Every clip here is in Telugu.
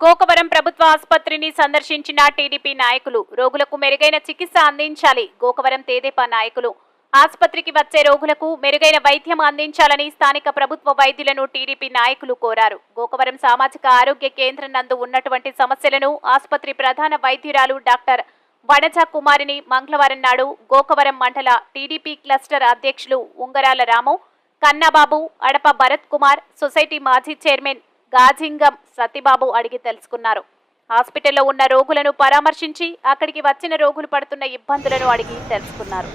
గోకవరం ప్రభుత్వ ఆసుపత్రిని సందర్శించిన టీడీపీ నాయకులు రోగులకు మెరుగైన చికిత్స అందించాలి గోకవరం తేదేపా నాయకులు. ఆసుపత్రికి వచ్చే రోగులకు మెరుగైన వైద్యం అందించాలని స్థానిక ప్రభుత్వ వైద్యులను టీడీపీ నాయకులు కోరారు. గోకవరం సామాజిక ఆరోగ్య కేంద్రం నందు ఉన్నటువంటి సమస్యలను ఆసుపత్రి ప్రధాన వైద్యురాలు డాక్టర్ వనజ కుమారిని మంగళవారం నాడు గోకవరం మండల టీడీపీ క్లస్టర్ అధ్యక్షులు ఉంగరాల రాము కన్నాబాబు అడప భరత్ కుమార్ సొసైటీ మాజీ చైర్మన్ గాజింగం సతీబాబు అడిగి తెలుసుకున్నారు. హాస్పిటల్లో ఉన్న రోగులను పరామర్శించి అక్కడికి వచ్చిన రోగులు పడుతున్న ఇబ్బందులను అడిగి తెలుసుకున్నారు.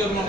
ചോദിക്കാൻ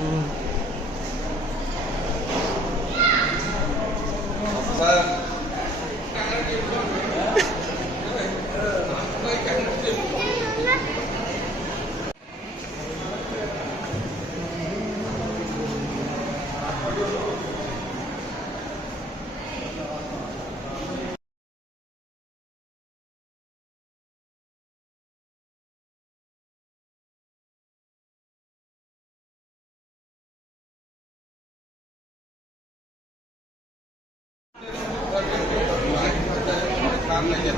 five. काम नाही